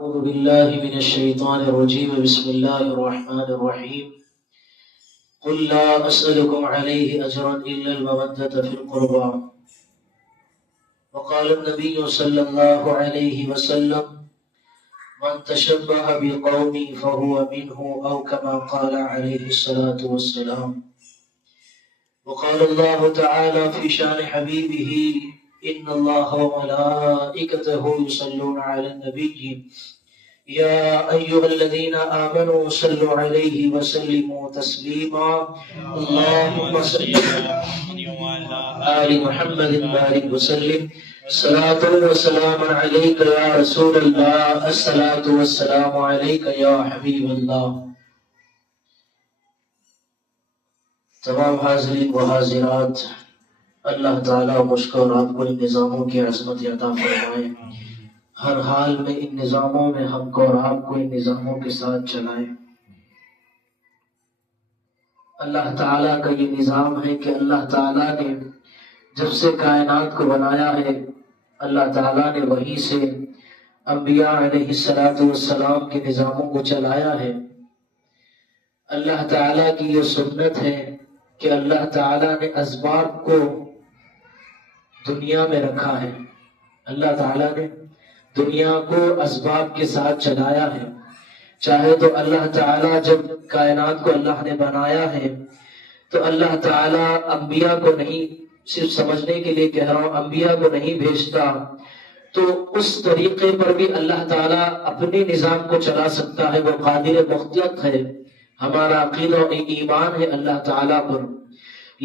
أعوذ بالله من الشيطان الرجيم. بسم الله الرحمن الرحيم. قل لا أسألكم عليه أجرا إلا المودة في القربى. وقال النبي صلى الله عليه وسلم: من تشبه بقوم فهو منه، أو كما قال عليه الصلاة والسلام. وقال الله تعالى في شان حبيبه: إن الله وملائكته يصلون على النبي يا أيها الذين آمنوا صلوا عليه وسلموا تسليما. اللهم صل على آل محمد بارك وسلم. صلاة وسلام عليك يا رسول الله، الصلاة والسلام عليك يا حبیب اللہ. تمام حاضرین و حاضرات، اللہ تعالیٰ مجھ کو اور آپ کو ان نظاموں کی عظمت عطا فرمائے. ہر حال میں ان نظاموں میں ہم کو اور آپ کو ان نظاموں کے ساتھ چلائے. اللہ تعالیٰ کا یہ نظام ہے کہ اللہ تعالیٰ نے جب سے کائنات کو بنایا ہے، اللہ تعالیٰ نے وہیں سے انبیاء علیہ السلام کے نظاموں کو چلایا ہے. اللہ تعالیٰ کی یہ سنت ہے کہ اللہ تعالیٰ نے اسباب کو دنیا میں رکھا ہے. اللہ تعالیٰ نے دنیا کو اسباب کے ساتھ چلایا ہے. چاہے تو اللہ تعالیٰ جب کائنات کو اللہ نے بنایا ہے تو اللہ تعالیٰ انبیاء کو نہیں، صرف سمجھنے کے لیے کہہ رہا ہوں، انبیاء کو نہیں بھیجتا تو اس طریقے پر بھی اللہ تعالیٰ اپنے نظام کو چلا سکتا ہے. وہ قادر مطلق ہے. ہمارا عقیدہ و ایمان ہے اللہ تعالیٰ پر،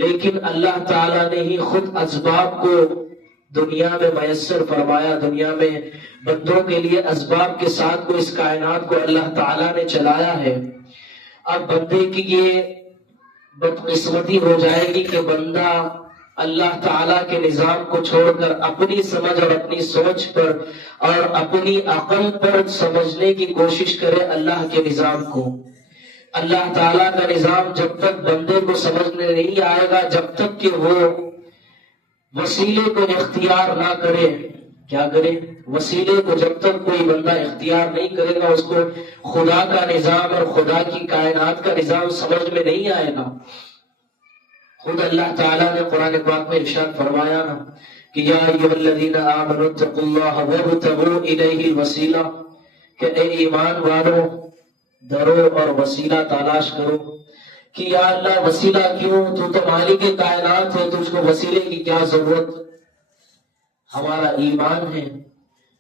لیکن اللہ تعالیٰ نے ہی خود اسباب کو دنیا میں میسر فرمایا. دنیا میں بندوں کے لیے اسباب کے ساتھ کو اس کائنات کو اللہ تعالیٰ نے چلایا ہے. اب بندے کی یہ بدقسمتی ہو جائے گی کہ بندہ اللہ تعالیٰ کے نظام کو چھوڑ کر اپنی سمجھ اور اپنی سوچ پر اور اپنی عقل پر سمجھنے کی کوشش کرے اللہ کے نظام کو. اللہ تعالیٰ کا نظام جب تک بندے کو سمجھنے نہیں آئے گا، جب تک کہ وہ وسیلے کو اختیار نہ کرے. کیا کرے؟ وسیلے کو جب تک کوئی بندہ اختیار نہیں کرے گا، اس کو خدا کا نظام اور خدا کی کائنات کا نظام سمجھ میں نہیں آئے گا. خود اللہ تعالیٰ نے قرآن پاک میں ارشاد فرمایا نا کہ یا ایھا الذین آمنوا اتقوا اللہ وابتغوا الیہ الوسیلہ، کہ اے ایمان والو درو اور وسیلہ تلاش کرو. کہ یا اللہ وسیلہ کیوں؟ تو مالک کائنات ہے، تجھ کو وسیلے کی کیا ضرورت؟ ہمارا ایمان ہے،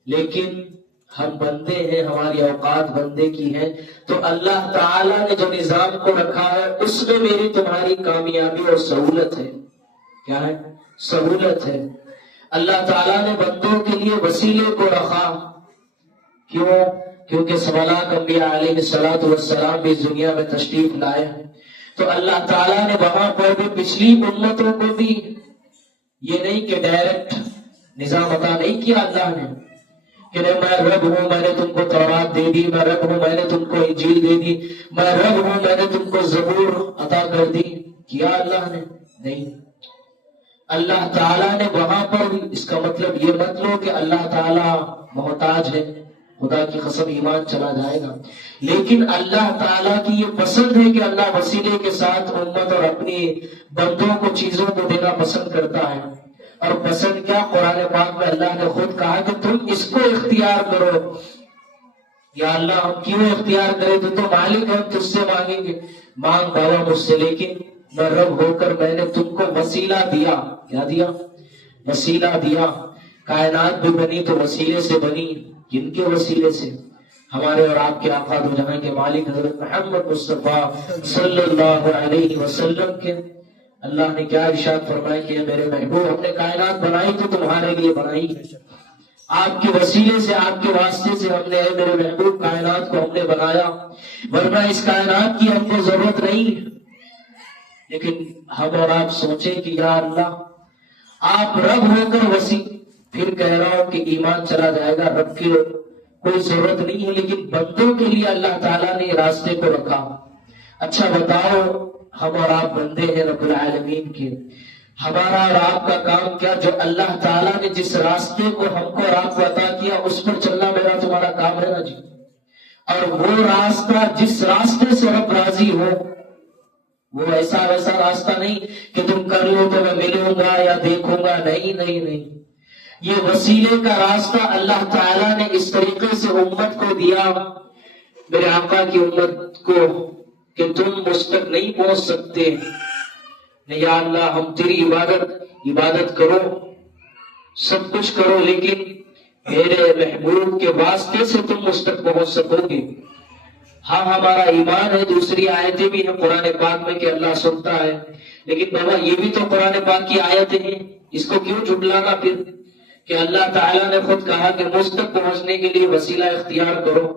لیکن ہم بندے ہیں، ہماری اوقات بندے کی ہے. تو اللہ تعالیٰ نے جو نظام کو رکھا ہے اس میں میری تمہاری کامیابی اور سہولت ہے. کیا ہے؟ سہولت ہے. اللہ تعالیٰ نے بندوں کے لیے وسیلے کو رکھا. کیوں؟ کیونکہ سوالات انبیاء علیہ السلام بھی اس دنیا میں تشریف لائے ہیں. تو اللہ تعالیٰ نے وہاں پر بھی پچھلی امتوں کو بھی یہ نہیں کہ ڈائریکٹ نظام عطا نہیں کیا اللہ نے کہ میں رب ہوں، میں نے تم کو تورات دے دی، میں رب ہوں، میں نے تم کو انجیل دے دی، میں رب ہوں، میں نے تم کو زبور عطا کر دی. کیا اللہ نے؟ نہیں. اللہ تعالیٰ نے وہاں پر، اس کا مطلب یہ مت لو کہ اللہ تعالیٰ محتاج ہے. خدا کی قسم ایمان چلا جائے گا. لیکن اللہ تعالیٰ کی یہ پسند ہے کہ اللہ وسیلے کے ساتھ امت اور اپنی بندوں کو چیزوں کو دینا پسند کرتا ہے. اور پسند کیا؟ قرآن پاک میں اللہ نے خود کہا کہ تم اس کو اختیار کرو. یا اللہ ہم کیوں اختیار کریں؟ تو مالک ہے، ہم تجھ سے مانگیں گے. مانگ بابا مجھ سے، لیکن میں رب ہو کر میں نے تم کو وسیلہ دیا. کیا دیا؟ وسیلہ دیا. کائنات بھی بنی تو وسیلے سے بنی. جن کے وسیلے سے؟ ہمارے اور آپ کے آقا دو جہاں کے مالک حضرت محمد مصطفیٰ صلی اللہ علیہ وسلم کے. اللہ نے کیا ارشاد فرمایا کہ میرے محبوب، ہم نے کائنات بنائی تو تمہارے لیے بنائی ہے. آپ کے وسیلے سے، آپ کے واسطے سے ہم نے، اے میرے محبوب، کائنات کو ہم نے بنایا. ورنہ اس کائنات کی ہم کو ضرورت نہیں. لیکن ہم اور آپ سوچیں کہ یا اللہ آپ رب ہو کر پھر کہہ رہا ہوں کہ ایمان چلا جائے گا. رب کی کوئی ضرورت نہیں ہے، لیکن بندوں کے لیے اللہ تعالیٰ نے راستے کو رکھا. اچھا بتاؤ، ہم اور آپ بندے ہیں رب العالمین کے. ہمارا اور آپ کا کام کیا؟ جو اللہ تعالیٰ نے جس راستے کو ہم کو اور آپ کو عطا کیا اس پر چلنا میرا تمہارا کام ہے نا جی. اور وہ راستہ جس راستے سے رب راضی ہو، وہ ایسا ویسا راستہ نہیں کہ تم کر لو تو میں ملوں گا یا دیکھوں گا. نہیں نہیں نہیں، یہ وسیلے کا راستہ اللہ تعالیٰ نے اس طریقے سے امت کو دیا، میرے آقا کی امت کو، کہ تم مجھ تک نہیں پہنچ سکتے. یا اللہ ہم تیری عبادت کرو، سب کچھ کرو، لیکن میرے محبوب کے واسطے سے تم مجھ تک پہنچ سکو گے. ہاں ہمارا ایمان ہے، دوسری آیتیں بھی ہیں قرآن پاک میں کہ اللہ سنتا ہے، لیکن بابا یہ بھی تو قرآن پاک کی آیتیں ہیں، اس کو کیوں جھٹلانا پھر؟ کہ اللہ تعالیٰ نے خود کہا کہ مجھ تک پہنچنے کے لیے وسیلہ اختیار کرو.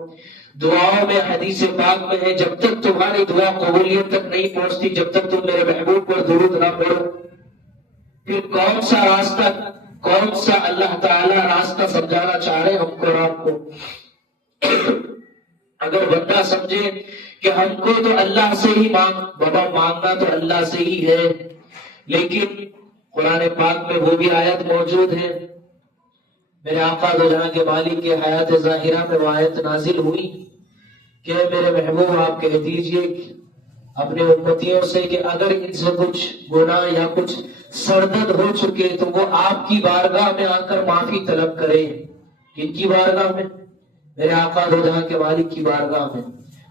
دعاؤں میں حدیث پاک میں ہے جب تک تمہاری دعا قبولیت تک نہیں پہنچتی جب تک تم میرے محبوب پر درود نہ پڑھو. پھر کون سا راستہ، کون سا اللہ تعالیٰ راستہ سمجھانا چاہ رہے ہم کو اور آپ کو؟ اگر بندہ سمجھے کہ ہم کو تو اللہ سے ہی بابا مانگنا تو اللہ سے ہی ہے، لیکن قرآن پاک میں وہ بھی آیت موجود ہے، میرے آقا دو جہاں کے مالک کے حیات ظاہرہ میں وہ آیت نازل ہوئی کہ میرے محبوب آپ کہہ دیجئے اپنے امتیوں سے کہ اگر ان سے کچھ گناہ یا کچھ سردرد ہو چکے تو وہ آپ کی بارگاہ میں آ کر معافی طلب کرے. ان کی بارگاہ میں؟ میرے آقا دو جہاں کے مالک کی بارگاہ میں.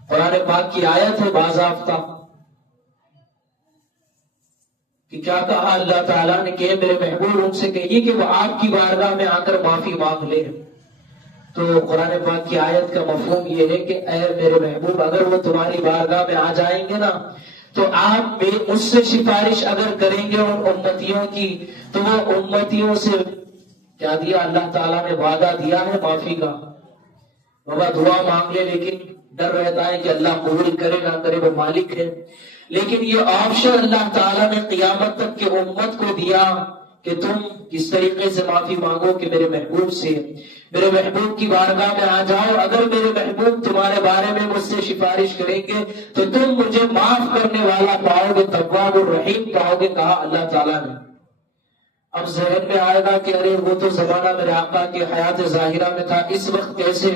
قرآن پاک کی آیت ہے باضابطہ کہ کیا کہا اللہ تعالیٰ نے کہ میرے محبوب ان سے کہیے کہ وہ آپ کی بارگاہ میں آ کر معافی مانگ لے. تو قرآن پاک کی آیت کا مفہوم یہ ہے کہ اے میرے محبوب اگر وہ تمہاری بارگاہ میں آ جائیں گے نا تو آپ مجھ سے سفارش اگر کریں گے اور امتیوں کی تو وہ امتیوں سے کیا دیا اللہ تعالیٰ نے؟ وعدہ دیا ہے معافی کا. بابا دعا مانگ لے لیکن ڈر رہتا ہے کہ اللہ قبول کرے نہ کرے، وہ مالک ہے. لیکن یہ آپشن اللہ تعالیٰ نے قیامت تک کے امت کو دیا کہ تم اس طریقے سے معافی مانگو کہ میرے محبوب سے، میرے محبوب کی بارگاہ میں آ جاؤ. اگر میرے محبوب تمہارے بارے میں مجھ سے سفارش کریں گے تو تم مجھے معاف کرنے والا پاؤ گے، تواب الرحیم پاؤ گے، کہا اللہ تعالیٰ نے. اب ذہن میں آئے گا کہ ارے وہ تو زمانہ میرے آقا کے حیات ظاہرہ میں تھا، اس وقت کیسے؟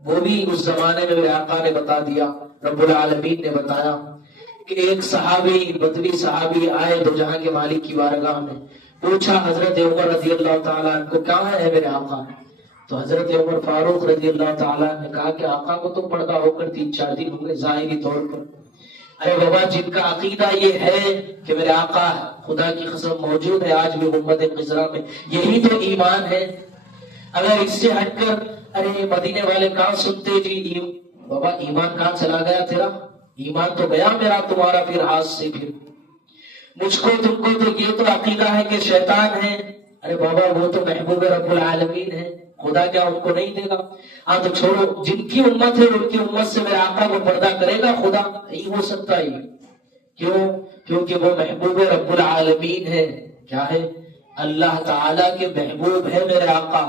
وہ بھی اس زمانے میں میرے آقا نے بتا دیا، رب العالمین نے بتایا کہ ایک صحابی، بدوی صحابی آئے دو جہاں کے مالک کی بارگاہ میں، پوچھا حضرت عمر رضی اللہ تعالیٰ عنہ کو کہاں ہے میرے آقا؟ تو حضرت عمر فاروق رضی اللہ تعالیٰ نے کہا کہ آقا کو تو پردہ ہو کر 3-4 دن ہو گئے ظاہری طور پر. ارے بابا جن کا عقیدہ یہ ہے کہ میرے آقا خدا کی قسم موجود ہے آج بھی امت خضرا میں، یہی تو ایمان ہے. اگر اس سے ہٹ کر ارے مدینے والے کہاں سنتے جی، بابا ایمان کہاں چلا گیا تیرا؟ ایمان تو گیا میرا تمہارا پھر ہاتھ سے. پھر مجھ کو تم کو تو یہ تو عقیدہ ہے کہ شیطان ہے. ارے بابا وہ تو محبوب رب العالمین ہے، خدا کیا ان کو نہیں دے گا؟ ہاں تو چھوڑو، جن کی امت ہے ان کی امت سے میرے آقا کو پردہ کرے گا خدا؟ نہیں ہو سکتا. یہ کیوں؟ کیونکہ وہ محبوب رب العالمین ہے. کیا ہے؟ اللہ تعالیٰ کے محبوب ہے میرے آقا.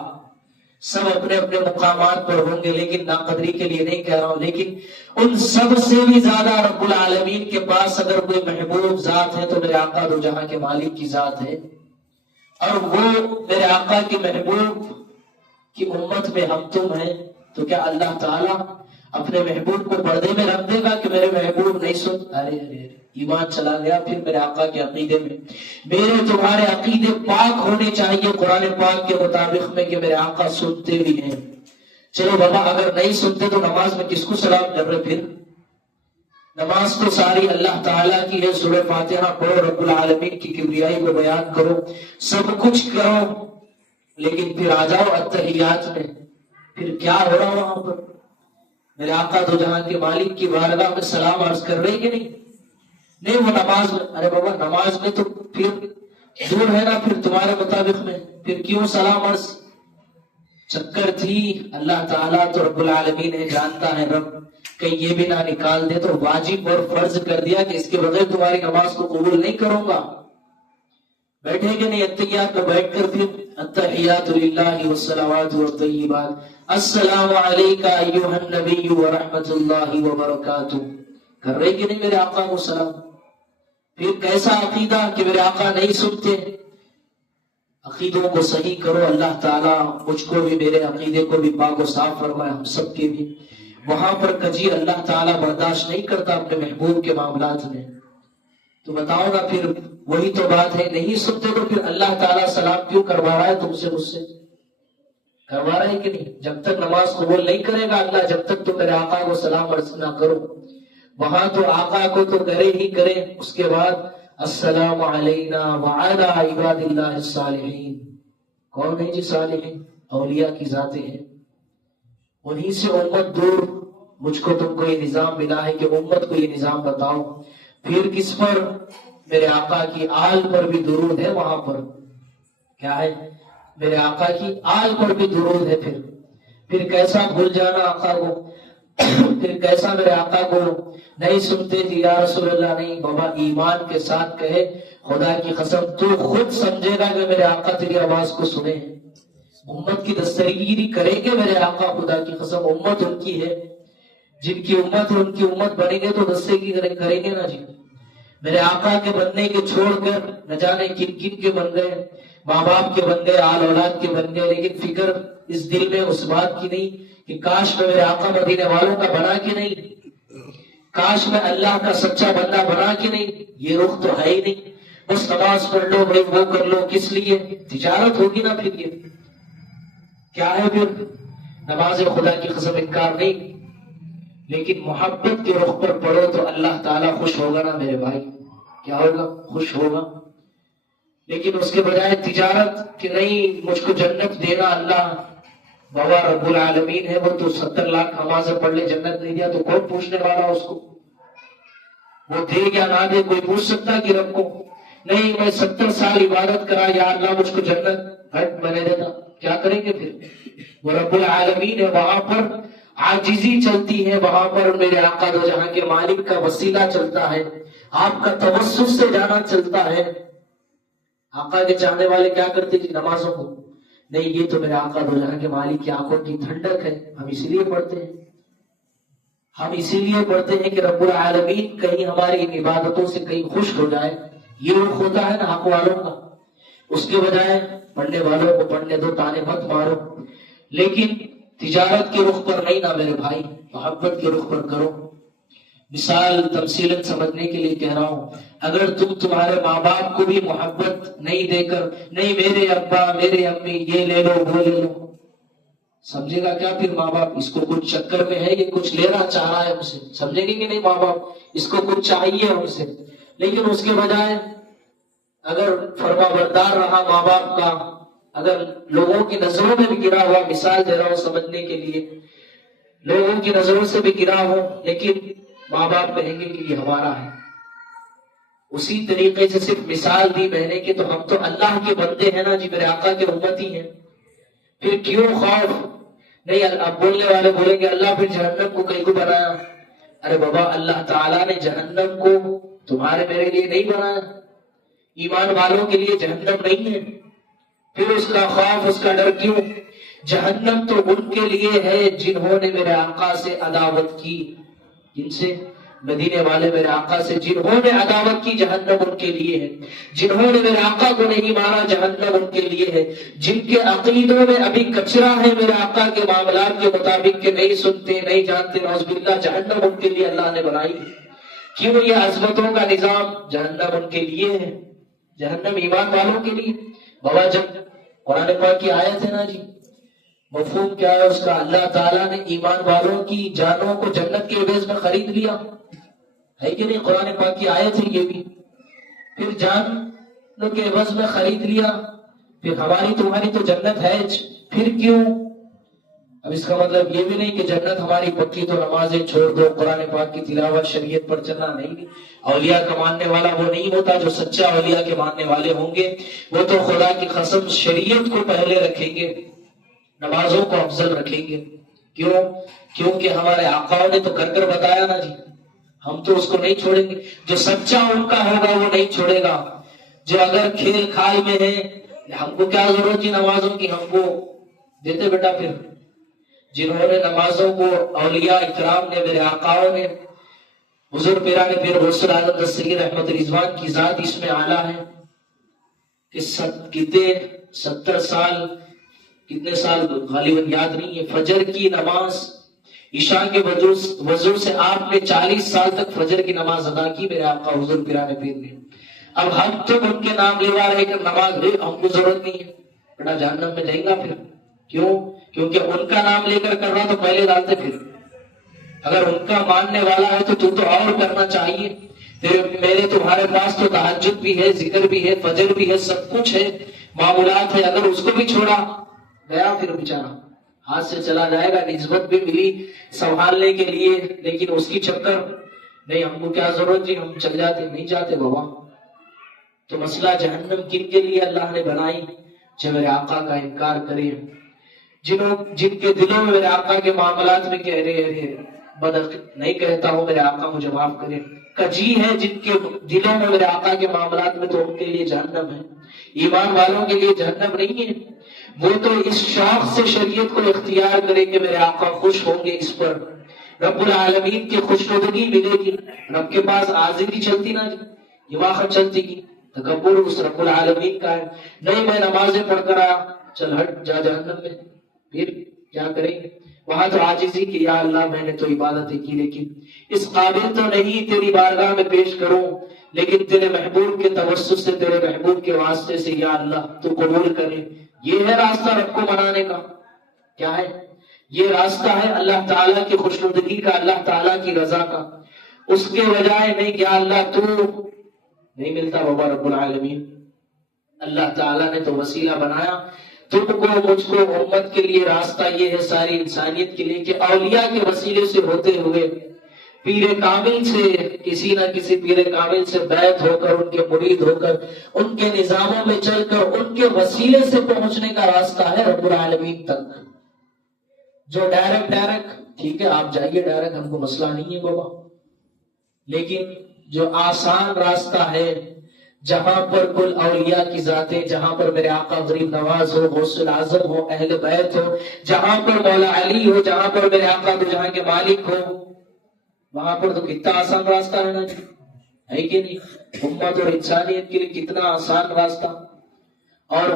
سب اپنے اپنے مقامات پر ہوں گے، لیکن ناقدری کے لیے نہیں کہہ رہا ہوں، لیکن ان سب سے بھی زیادہ رب العالمین کے پاس اگر کوئی محبوب ذات ہے تو میرے آقا دو جہاں کے مالک کی ذات ہے. اور وہ میرے آقا کی محبوب کی امت میں ہم تم ہیں، تو کیا اللہ تعالیٰ اپنے محبوب کو پردے میں رکھ دے گا کہ میرے محبوب نہیں سن؟ ارے ارے ایمان چلا گیا پھر میرے آقا کے عقیدے میں. میرے تمہارے عقیدے پاک ہونے چاہیے قرآن پاک کے مطابق میں کہ میرے آقا سنتے بھی ہیں. چلو بابا اگر نہیں سنتے تو نماز میں کس کو سلام کر رہے؟ پھر نماز تو ساری اللہ تعالیٰ کی ہے، سورہ فاتحہ پڑھو، رب العالمین کی کبریائی کو بیان کرو، سب کچھ کرو، لیکن پھر آ جاؤ التحیات میں. پھر کیا ہو رہا وہاں پر؟ میرے آقا دو جہاں کے مالک کی بارگاہ میں سلام عرض کر رہے کہ نہیں وہ نماز میں. ارے بابا نماز میں تو پھر دور ہے نا پھر تمہارے مطابق میں، پھر کیوں سلام عرض؟ چکر تھی اللہ تعالیٰ تو رب العالمین ہے، جانتا ہے رب کہ یہ بھی نہ نکال دے تو واجب اور فرض کر دیا کہ اس کے بغیر تمہاری نماز کو قبول نہیں کروں گا. بیٹھے کہ نہیں اتحیات میں بیٹھ کر پھر التحیات للہ والصلوات والطیبات السلام علیکہ ایھا النبی ورحمۃ اللہ وبرکاتہ کر رہے کہ نہیں میرے آقا کو سلام؟ پھر کیسا عقیدہ کہ میرے آقا نہیں سنتے. عقیدوں کو صحیح کرو. اللہ تعالیٰ مجھ کو بھی میرے عقیدے کو بھی پاک و صاف فرمائے، ہم سب کے بھی. وہاں پر کجی اللہ تعالیٰ برداشت نہیں کرتا اپنے محبوب کے معاملات میں. تو بتاؤ نا، پھر وہی تو بات ہے، نہیں سنتے تو پھر اللہ تعالیٰ سلام کیوں کروا رہا ہے تم سے، مجھ سے کروا رہا ہے کہ نہیں؟ جب تک نماز قبول نہیں کرے گا اللہ، جب تک تو میرے آقا کو سلام عرض نہ کرو. وہاں تو آقا کو تو کرے ہی کرے. اس کے بعد السلام علینا وعلی عباد اللہ الصالحین. کون ہے جی صالحین؟ اولیاء کی ذاتیں ہیں. انہی سے امت دور. مجھ کو تم کو یہ نظام ملا ہے کہ امت کو یہ نظام بتاؤ. پھر کس پر؟ میرے آقا کی آل پر بھی درود ہے. وہاں پر کیا ہے؟ میرے آقا کی آل پر بھی درود ہے. پھر کیسا بھول جانا آقا کو، پھر کیسا میرے آقا کو نہیں سنتے جی یا رسول اللہ. نہیں بابا، ایمان کے ساتھ کہے خدا کی قسم تو خود سمجھے گا کہ میرے آقا تیری آواز کو سنے. امت کی دستگیری کریں گے میرے آقا، خدا کی قسم امت ان کی ہے. جن کی امت ہے ان کی امت بنیں گے تو دستگیری کریں گے نا جی. میرے آقا کے بننے کے چھوڑ کر نہ جانے کن کن کے بن گئے، ماں باپ کے بن گئے، آل اولاد کے بن گئے. لیکن فکر اس دل میں اس بات کی نہیں کہ کاش میں میرے آقا مدینے والوں کا بنا کہ نہیں، کاش میں اللہ کا سچا بندہ بنا کہ نہیں. یہ رخ تو ہے ہی نہیں. بس نماز پڑھ لو بھائی، وہ کر لو. کس لیے؟ تجارت ہوگی نا. پھر یہ کیا ہے؟ پھر نماز خدا کی قسم انکار نہیں، لیکن محبت کے رخ پر پڑھو تو اللہ تعالیٰ خوش ہوگا نا میرے بھائی. کیا ہوگا؟ خوش ہوگا. لیکن اس کے بجائے تجارت کہ نہیں مجھ کو جنت دینا اللہ. بابا رب العالمین ہے، وہ تو 70 لاکھ نمازیں پڑھ لے جنت نہیں دیا تو کون پوچھنے والا اس کو؟ وہ دے یا نہ دے کوئی پوچھ سکتا کہ رب کو؟ نہیں میں 70 سال عبادت کرا یا اللہ مجھ کو جنت ہٹ میں نہیں دیتا. کیا کریں گے پھر؟ وہ رب العالمین ہے، وہاں پر عاجزی چلتی ہے. وہاں پر میرے آقا دو جہاں کے مالک کا وسیلہ چلتا ہے، آپ کا توسل سے جانا چلتا ہے. آقا کے چاہنے والے کیا کرتے جی نمازوں کو؟ نہیں یہ تو میرے آقا دو جہاں کے مالک کی آنکھوں کی ٹھنڈک ہے، ہم اسی لیے پڑھتے ہیں. ہم اسی لیے پڑھتے ہیں کہ رب العالمین کہیں ہماری ان عبادتوں سے کہیں خوش ہو جائے. یہ رخ ہوتا ہے نا حق والوں کا. اس کے بجائے پڑھنے والوں کو پڑھنے دو، تانے مت مارو. لیکن تجارت کے رخ پر نہیں نا میرے بھائی، محبت کے رخ پر کرو. مثال تمثیلاً سمجھنے کے لیے کہہ رہا ہوں. اگر تم تمہارے ماں باپ کو بھی محبت نہیں دے کر، نہیں میرے ابا میرے امی یہ لے لو وہ لے لو، سمجھے گا کیا پھر ماں باپ؟ اس کو کچھ چکر میں ہے، یہ کچھ لینا چاہ رہا ہے ہم سے. سمجھیں گے کہ نہیں ماں باپ اس کو کچھ چاہیے ہم سے. لیکن اس کے بجائے اگر فرما بردار رہا ماں باپ کا، اگر لوگوں کی نظروں میں بھی گرا ہوا، مثال دے رہا ہوں سمجھنے کے لیے، لوگوں کی نظروں سے بھی گرا ہو، لیکن ماں باپ کہیں گے کہ یہ ہمارا ہے. اسی طریقے سے صرف مثال دی میں نے کہ تو ہم تو اللہ کے بندے ہیں نا جی، میرے آقا کے امتی ہیں. پھر کیوں خوف؟ نہیں اب بولنے والے بولیں گے اللہ پھر جہنم کو کہیں کو بنایا. ارے بابا اللہ تعالیٰ نے جہنم کو تمہارے میرے لیے نہیں بنایا، ایمان والوں کے لیے جہنم نہیں ہے. پھر اس کا خوف اس کا ڈر کیوں؟ جہنم تو ان کے لیے ہے جنہوں نے میرے آقا سے عداوت کی. جن سے مدینے والے میرے آقا سے جنہوں نے عداوت کی جہنم ان کے لیے ہے. جنہوں نے میرے آقا کو نہیں مارا جہنم ان کے لیے ہے. جن کے عقیدوں میں ابھی کچرا ہے میرے آقا کے معاملات کے مطابق کہ نہیں سنتے نہیں جانتے، نعوذ باللہ، جہنم ان کے لیے اللہ نے بنائی. کیوں؟ یہ عظمتوں کا نظام جہنم ان کے لیے ہے، جہنم ایمان والوں کے لیے. بابا جب قرآن پاک کی آیت ہے نا جی، مفہوم کیا ہے اس کا؟ اللہ تعالیٰ نے ایمان والوں کی جانوں کو جنت کے عوض میں خرید لیا ہے کہ نہیں؟ قرآن پاک کی آیت ہے یہ بھی. پھر جانوں کے عوض میں خرید لیا، پھر ہماری تمہاری تو جنت ہے. پھر کیوں؟ اب اس کا مطلب یہ بھی نہیں کہ جنت ہماری پکی تو نمازیں چھوڑ دو، قرآن پاک کی تلاوت شریعت پر چلنا نہیں. اولیاء کا ماننے والا وہ نہیں ہوتا جو سچا اولیاء کے ماننے والے ہوں گے. وہ تو خدا کی قسم شریعت کو پہلے رکھیں گے، نمازوں کو افضل رکھیں گے. کیوں؟ کیونکہ ہمارے آقاؤں نے تو کر بتایا نا جی، ہم تو اس کو نہیں چھوڑیں گے. جو سچا ان کا ہوگا وہ نہیں چھوڑے گا. جو اگر کھیل کھال میں ہے، ہم کو کیا ضرورت کی نمازوں کی، ہم کو دیتے بیٹا. پھر جنہوں نے نمازوں کو اولیاء اکرام نے میرے آقاؤں نے حضور پیران پیر غوث العالم دستگیر رحمت رضوان کی ذات اس میں اعلیٰ ہے کہ کتنے 70 سال کتنے سال غالباً یاد نہیں ہے، فجر کی نماز عشاء کے وضو سے آپ نے 40 سال تک فجر کی نماز ادا کی میرے آقا حضور پیران پیر نے۔ اب ہم تو ان کے نام لیوا رہے کہ نماز ہم کو ضرورت نہیں ہے، بڑا جہنم میں جائیں گا پھر۔ کیوں؟ کیونکہ ان کا نام لے کر رہا تو پہلے ڈالتے پھر۔ اگر ان کا ماننے والا ہے تو اور کرنا چاہیے۔ میرے تمہارے پاس تو تہجد بھی ہے، ذکر بھی ہے، فجر بھی ہے، سب کچھ ہے، معمولات ہے، اگر اس کو بھی چھوڑا گیا پھر بیچارہ ہاتھ سے چلا جائے گا۔ نسبت بھی ملی سنبھالنے کے لیے، لیکن اس کی چکر نہیں، ہم کو کیا ضرورت جی، ہم چل جاتے، نہیں جاتے بابا۔ تو مسئلہ جہنم کن کے لیے اللہ نے بنائی؟ جو میرے آقا کا انکار کرے، جن کے دلوں میں میرے آقا کے معاملات میں کہہ رہے نہیں کہتا ہوں میرے آقا مجھے معاف کرے، کجی ہے جن کے دلوں میں میرے آقا کے معاملات میں، تو ان کے لیے جہنم ہے۔ ایمان والوں کے لیے جہنم نہیں ہے، وہ تو اس شوق سے شریعت کو اختیار کریں گے میرے آقا خوش ہوں گے، اس پر رب العالمین کی خوشنودگی ملے گی۔ رب کے پاس عاجزی چلتی نا جی، واقع چلتی کی تکبر اس رب العالمین کا ہے۔ نہیں میں نمازیں پڑھ کر آیا، چل ہٹ جا جہنم میں، پھر کیا کریں گے؟ وہاں تو عاجزی کہ یا اللہ میں نے تو عبادتیں کی، لیکن اس قابل تو نہیں تیری بارگاہ میں پیش کروں، لیکن تیرے محبوب کے توسط سے، تیرے محبوب کے واسطے سے یا اللہ تو قبول کرے۔ یہ ہے راستہ رب کو منانے کا۔ کیا ہے یہ راستہ؟ ہے اللہ تعالیٰ کی خوشنودگی کا، اللہ تعالیٰ کی رضا کا۔ اس کے بجائے نہیں کہ اللہ تو نہیں ملتا بابا رب العالمین۔ اللہ تعالیٰ نے تو وسیلہ بنایا تم کو مجھ کو امت کے لیے، راستہ یہ ہے ساری انسانیت کے لیے کہ اولیاء کے وسیلے سے ہوتے ہوئے پیر کامل سے، کسی نہ کسی پیر کامل سے بیعت ہو کر، ان کے مرید ہو کر، ان کے نظاموں میں چل کر، ان کے وسیلے سے پہنچنے کا راستہ ہے رب العالمین تک۔ جو ڈائریکٹ ٹھیک ہے آپ جائیے ڈائریکٹ، ہم کو مسئلہ نہیں ہے بابا، لیکن جو آسان راستہ ہے جہاں پر کل اولیاء کی ذاتیں، جہاں پر میرے آقا غریب نواز ہو، غوث العظم ہو، اہل بیت ہو، جہاں پر مولا علی ہو، جہاں پر میرے آقا تو جہاں کے مالک ہو، وہاں پر تو کتنا آسان راستہ ہے نا جی، ہے کہ نہیں؟ امت اور انسانیت کے لیے کتنا آسان راستہ۔ اور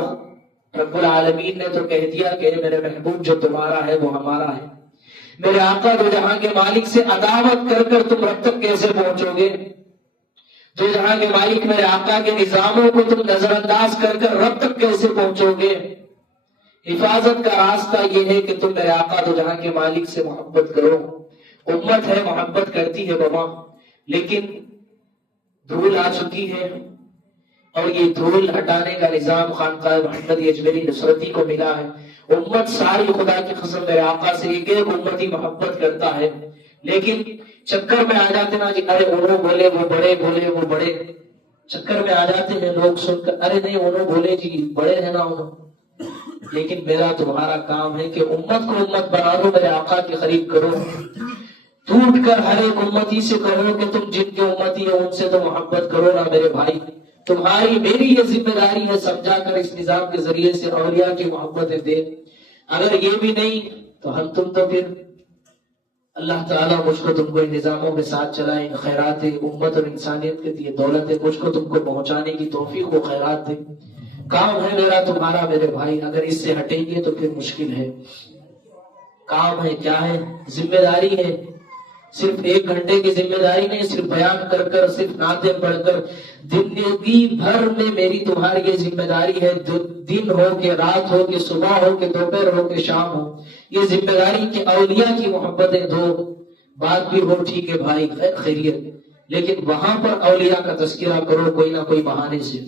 رب العالمین نے تو کہہ دیا کہ میرے محبوب جو تمہارا ہے وہ ہمارا ہے۔ میرے آقا تو جہاں کے مالک سے عداوت کر کر تم رب تک کیسے پہنچو گے؟ جو جہاں کے مالک میرے آقا کے نظاموں کو تم نظر انداز کر کر رب تک کیسے پہنچو گے؟ حفاظت کا راستہ یہ ہے کہ تم میرے آقا تو جہاں کے مالک سے محبت کرو۔ امت ہے محبت کرتی ہے بابا، لیکن دھول آ چکی ہے، اور یہ دھول ہٹانے کا نظام خانقاہ محمدی اجمیری نصرتی کو ملا ہے۔ امت ساری خدا کی قسم میرے آقا سے ایک ایک امتی محبت کرتا ہے، لیکن چکر میں آ جاتے نا جی، ارے انہوں بولے وہ بڑے، بولے وہ بڑے، چکر میں آ جاتے ہیں لوگ سن کر، ارے نہیں انہوں بولے جی بڑے ہیں نا انہوں۔ لیکن میرا تمہارا کام ہے کہ امت کو امت بنا دو، میرے آقا کے قریب کرو، ٹوٹ کر ہر ایک امتی سے کہو کہ تم جن کے امتی ہیں ان سے تو محبت کرو نا میرے بھائی۔ تمہاری میری یہ ذمہ داری ہے سمجھا کر اس نظام کے ذریعے سے اولیاء کی محبتیں دے۔ اگر یہ بھی نہیں تو ہم تم تو پھر اللہ تعالیٰ مجھ کو تم کو ان نظاموں کے ساتھ چلائیں، خیرات امت اور انسانیت کے دیے دولت ہے، مجھ کو تم کو پہنچانے کی توفیق و خیرات دے۔ کام ہے میرا تمہارا میرے بھائی، اگر اس سے ہٹیں گے تو پھر مشکل ہے۔ کام ہے، کیا ہے؟ ذمہ داری ہے، صرف 1 گھنٹے کی ذمہ داری نہیں، صرف بیان کر کر، صرف نعتیں پڑھ کر، زندگی بھر میں میری تمہاری یہ ذمہ داری ہے، دن ہو کہ رات ہو کہ صبح ہو کہ دوپہر ہو کہ شام ہو، یہ ذمہ داری کہ اولیاء کی محبتیں دو۔ بات بھی ہو ٹھیک ہے بھائی خیریت، لیکن وہاں پر اولیاء کا تذکرہ کرو کوئی نہ کوئی بہانے سے،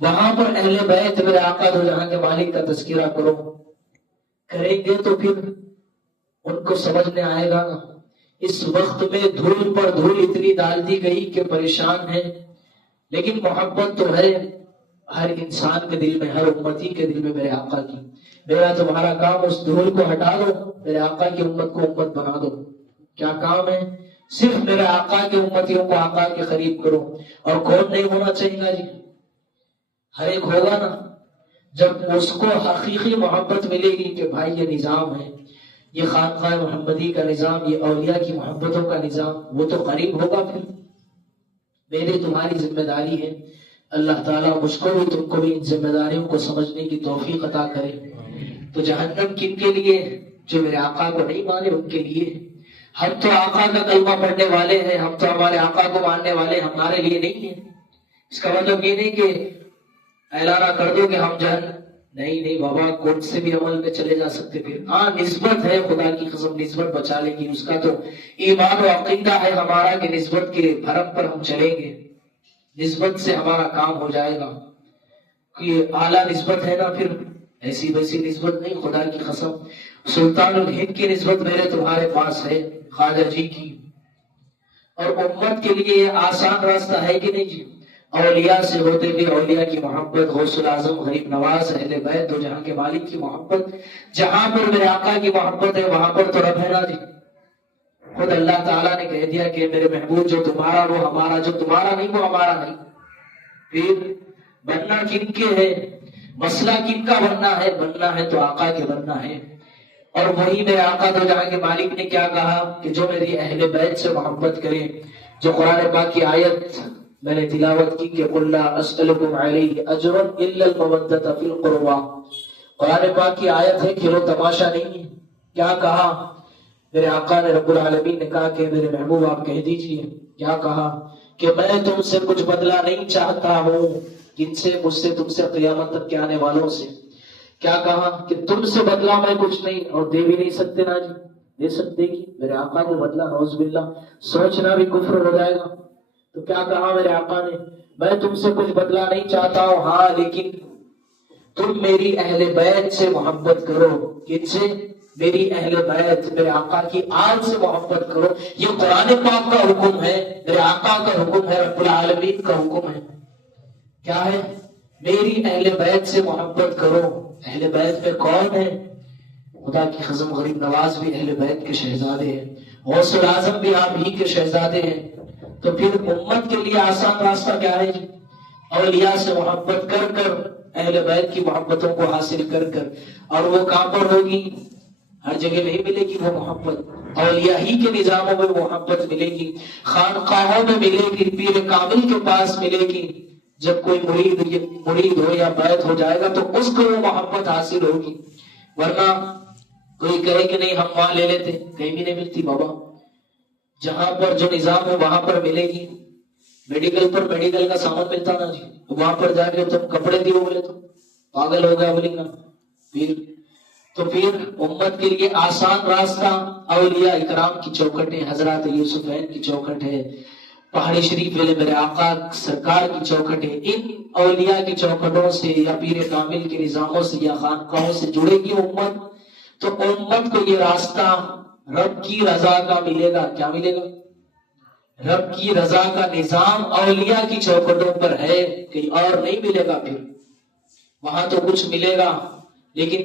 وہاں پر اہل بیت میرے آقا دو جہاں کے مالک کا تذکرہ کرو۔ کریں گے تو پھر ان کو سمجھ میں آئے گا نا۔ اس وقت میں دھول پر دھول اتنی ڈال دی گئی کہ پریشان ہے، لیکن محبت تو ہے ہر انسان کے دل میں، ہر امتی کے دل میں میرے آقا کی۔ میرا تمہارا کام اس دھول کو ہٹا دو، میرے آقا کی امت کو امت بنا دو۔ کیا کام ہے؟ صرف میرے آقا کے امتیوں کو آقا کے قریب کرو۔ اور کون نہیں ہونا چاہیے گا جی؟ ہر ایک ہوگا نا، جب اس کو حقیقی محبت ملے گی کہ بھائی یہ نظام ہے، یہ خانقاہ محمدی کا نظام، یہ اولیاء کی محبتوں کا نظام، وہ تو قریب ہوگا پھر۔ میری تمہاری ذمہ داری ہے، اللہ تعالیٰ مجھ کو بھی تم کو بھی ان ذمہ داریوں کو سمجھنے کی توفیق عطا کرے۔ تو جہنم کن کے لیے؟ جو میرے آقا کو نہیں مانے ان کے لیے۔ ہم تو آقا کا کلمہ پڑھنے والے ہیں، ہم تو ہمارے آقا کو ماننے والے، ہمارے لیے نہیں ہے۔ اس کا مطلب یہ نہیں کہ اعلانہ کر دو کہ ہم جہنم، نہیں بابا، کوٹ سے بھی عمل میں چلے جا سکتے پھر۔ ہاں نسبت ہے، خدا کی قسم نسبت بچا لے گی، اس کا تو ایمان و عقیدہ ہے ہمارا کہ نسبت کے بھرم پر ہم چلیں گے، نسبت سے ہمارا کام ہو جائے گا۔ یہ اعلیٰ نسبت ہے نا، پھر ایسی ویسی نسبت نہیں، خدا کی قسم سلطان الہند کی نسبت میرے تمہارے پاس ہے، خواجہ جی کی۔ اور امت کے لیے یہ آسان راستہ ہے کہ نہیں جی؟ اولیاء سے ہوتے ہوئے اولیاء کی محبت، غوث الاعظم، غریب نواز، اہل بیت، دو جہاں کے مالک کی محبت، جہاں پر میرے آقا کی محبت ہے وہاں پر تو رب ہے نا جی۔ خود اللہ تعالیٰ نے کہہ دیا کہ میرے محبوب جو تمہارا وہ ہمارا، جو تمہارا نہیں وہ ہمارا نہیں۔ پھر بننا کن کے ہے؟ مسئلہ کن کا بننا ہے؟ بننا ہے تو آقا کے بننا ہے۔ اور وہی میرے آقا دو جہاں کے مالک نے کیا کہا کہ جو میری اہل بیت سے محبت کرے، جو قرآن پاک کی آیت میں نے تلاوت کی کہ قُلْ لَا أَسْأَلُكُمْ عَلَيْهِ أَجْرًا إِلَّا الْمَوَدَّةَ فِي الْقُرْبَى، قرآن پاک کی آیت ہے، کھیلو تماشا نہیں ہے۔ کیا کہا میرے آقا نے؟ رب العالمین نے کہا کہ میرے محبوب آپ کہہ دیجئے، کیا کہا کہ میں تم سے کچھ بدلہ نہیں چاہتا ہوں، کن سے؟ مجھ سے، تم سے، قیامت تک کے آنے والوں سے۔ کیا کہا کہ تم سے بدلہ میں کچھ نہیں، اور دے بھی نہیں سکتے نا جی، دے سکتے کی میرے آقا کو بدلہ؟ نعوذ باللہ، سوچنا بھی کفر ہو جائے گا۔ تو کیا کہا میرے آقا نے؟ میں تم سے کچھ بدلہ نہیں چاہتا ہوں، ہاں لیکن تم میری اہل بیت سے محبت کرو۔ کن سے؟ میری اہل بیت، میرے آقا کی آل سے محبت کرو۔ یہ قرآن پاک کا حکم ہے، میرے آقا کا حکم ہے، رب العالمین کا حکم ہے۔ کیا ہے؟ میری اہل بیت سے محبت کرو۔ اہل بیت میں کون ہے؟ خدا کی قسم غریب نواز بھی اہل بیت کے شہزادے ہیں، غوث الاعظم بھی آپ ہی کے شہزادے ہیں۔ تو پھر امت کے لیے آسان راستہ کیا ہے؟ اولیاء سے محبت کر کر، اہل بیت کی محبتوں کو حاصل کر کر۔ اور وہ کہاں پر ہوگی؟ ہر جگہ نہیں ملے گی وہ محبت، اولیاء ہی کے نظاموں میں وہ محبت ملے گی، خانقاہوں میں ملے گی، پیر کامل کے پاس ملے گی۔ جب کوئی مرید ہو یا بیعت ہو جائے گا تو اس کو وہ محبت حاصل ہوگی، ورنہ کوئی کہے کہ نہیں ہم وہاں لے لیتے، کہیں بھی نہیں ملتی بابا۔ جہاں پر جو نظام ہے وہاں پر ملے گی۔ میڈیکل پر میڈیکل کا سامان ملتا نا جی، وہاں پر جا کے تم کپڑے دیو بولے تو پاگل ہو گیا بولے نا۔ پھر امت کے لیے آسان راستہ اولیاء اکرام کی چوکھٹ ہے، حضرات یوسفین کی چوکھٹ ہے، پہاڑی شریف والے میرے آقا سرکار کی چوکھٹ ہے۔ ان اولیاء کی چوکھٹوں سے یا پیر کامل کے نظاموں سے یا خانقاہوں سے جڑے گی امت، تو امت کو یہ راستہ رب کی رضا کا ملے گا۔ کیا ملے گا؟ رب کی رضا کا نظام اولیاء کی چوکھٹوں پر ہے، کہیں اور نہیں ملے گا۔ پھر وہاں تو کچھ ملے گا، لیکن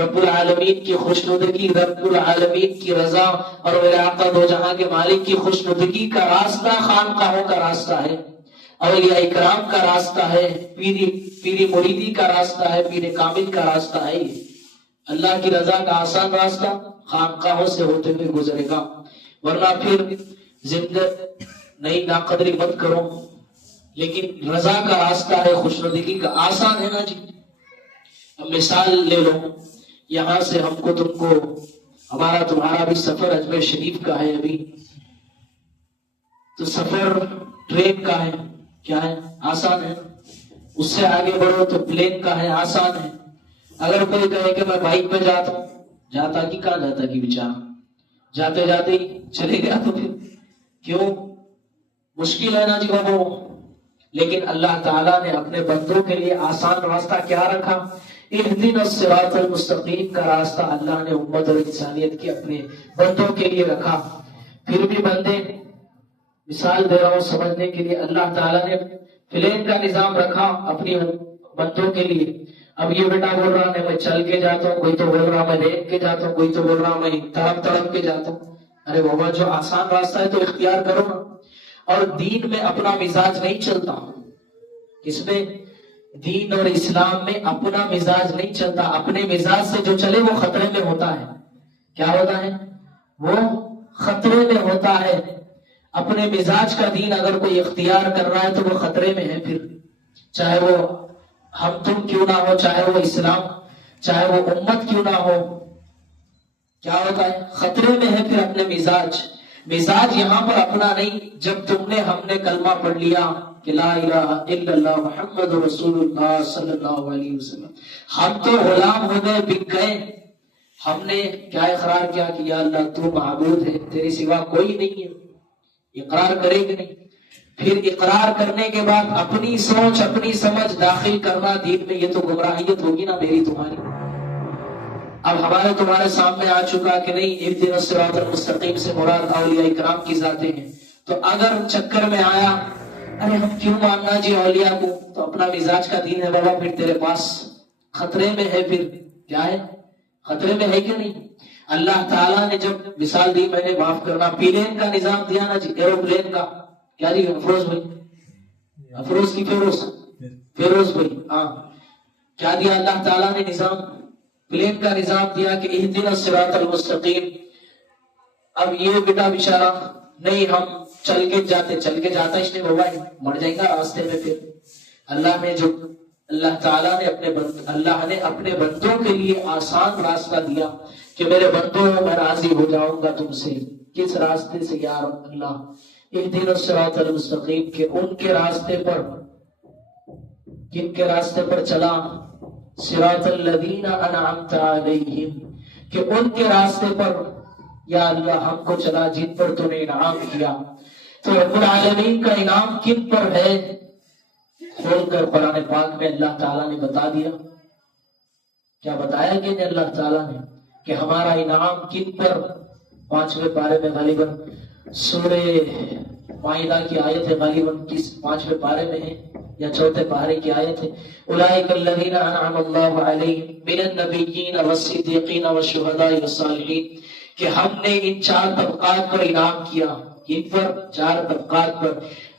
رب العالمین کی خوشنودگی، رب العالمین کی رضا اور میرے آقا دو جہاں کے مالک کی خوشنودگی کا راستہ خانقاہوں کا راستہ ہے، اولیاء اکرام کا راستہ ہے، پیری مریدی کا راستہ ہے، پیر کامل کا راستہ ہے۔ اللہ کی رضا کا آسان راستہ خانقاہوں سے ہوتے ہوئے گزرے گا، ورنہ پھر زندہ نہیں، ناقدری مت کرو، لیکن رضا کا راستہ ہے، خوشنودگی کا آسان ہے نا جی۔ اب مثال لے لو، یہاں سے ہم کو تم کو، ہمارا تمہارا بھی سفر اجمیر شریف کا ہے ابھی، تو سفر ٹرین کا ہے، کیا ہے؟ آسان ہے۔ اس سے آگے بڑھو تو پلین کا ہے، آسان ہے۔ اگر کوئی کہے کہ میں بائک پہ جاتا ہوں، جاتا کہ کہاں جاتا کہ بیچارہ جاتے جاتے ہی چلے گیا، تو پھر کیوں؟ مشکل ہے نا جی بابو۔ لیکن اللہ تعالیٰ نے اپنے بندوں کے لیے آسان راستہ کیا رکھا؟ اہدنا الصراط المستقیم کا راستہ اللہ نے امت اور انسانیت کے اپنے بندوں کے لیے رکھا۔ پھر بھی بندے، مثال دے رہا ہوں سمجھنے کے لیے، اللہ تعالیٰ نے پلین کا نظام رکھا اپنی بندوں کے لیے۔ اب یہ بیٹا بول رہا ہے میں چل کے جاتا ہوں، کوئی تو بول رہا میں ریت کے جاتا ہوں، کوئی تو بول رہا میں تڑپ تڑپ کے جاتا ہوں۔ ارے بابا جو آسان راستہ ہے تو اختیار کرو نا۔ اور دین میں اپنا مزاج نہیں چلتا، اس میں دین اور اسلام میں اپنا مزاج نہیں چلتا، اپنے مزاج سے جو چلے وہ خطرے میں ہوتا ہے۔ کیا ہوتا ہے؟ وہ خطرے میں ہوتا ہے. اپنے مزاج کا دین اگر کوئی اختیار کر رہا ہے تو وہ خطرے میں ہے. پھر چاہے وہ ہم تم کیوں نہ ہو، چاہے وہ اسلام، چاہے وہ امت کیوں نہ ہو، کیا ہوتا ہے؟ خطرے میں ہے پھر اپنے مزاج یہاں پر اپنا نہیں. جب ہم نے کلمہ پڑھ لیا کہ لا الہ الا اللہ محمد رسول اللہ صلی اللہ علیہ وسلم، ہم تو غلام ہو گئے، بک گئے. ہم نے کیا اقرار کیا کہ یا اللہ تو معبود ہے، تیرے سوا کوئی نہیں ہے. اقرار کرے کہ نہیں؟ پھر اقرار کرنے کے بعد اپنی سوچ اپنی سمجھ داخل کرنا دین میں، یہ تو گمراہیت ہوگی نا میری تمہاری. اب ہمارے تمہارے سامنے آ چکا کہ نہیں اهدنا الصراط المستقیم سے مراد اولیاء کرام کی ذاتیں ہیں. تو اگر چکر میں آیا ارے ہم کیوں ماننا جی اولیاء کو، تو اپنا مزاج کا دین ہے بابا، پھر تیرے پاس خطرے میں ہے. پھر کیا ہے؟ خطرے میں ہے کہ نہیں؟ اللہ تعالیٰ نے جب مثال دی، میں نے معاف کرنا، پلین کا نظام دیا نا جی، ایروپلین کا، کیا جی افروز بھائی، افروز کی فیروز بھائی، ہاں، کیا دیا اللہ تعالیٰ نے نظام؟ پلین کا نظام دیا کہ اهدنا الصراط المستقیم. اب یہ بیٹا بیچارہ نہیں، ہم چل کے جاتا اس نے بابا مر جائے گا راستے میں. پھر اللہ تعالیٰ نے اپنے بندوں کے لیے آسان راستہ دیا کہ میرے بندوں میں راضی ہو جاؤں گا تم سے. کس راستے سے یا رب اللہ؟ اهدنا الصراط المستقیم کے ان کے راستے پر. کن کے راستے پر چلا؟ صراط الذین انعمت علیہم، کہ ان کے راستے پر یا اللہ ہم کو چلا جن پر تو نے انعام کیا. تو رب العالمین کا انعام کن پر ہے؟ کھول کر قرآن پاک میں اللہ تعالیٰ نے بتا دیا. کیا بتایا کہ اللہ تعالیٰ نے کہ ہمارا انعام کن پر؟ 5ویں پارے میں غالباً سورہ مائدہ کی آیت ہے، غالباً 5ویں پارے میں ہے یا 4تھے پارے کی آیت ہے. اولئک الذین انعم اللہ علیہم من النبیین والصدیقین والشہداء والصالحین، کہ ہم نے ان 4 طبقات پر انعام کیا. ان پر 4 طبقات پر،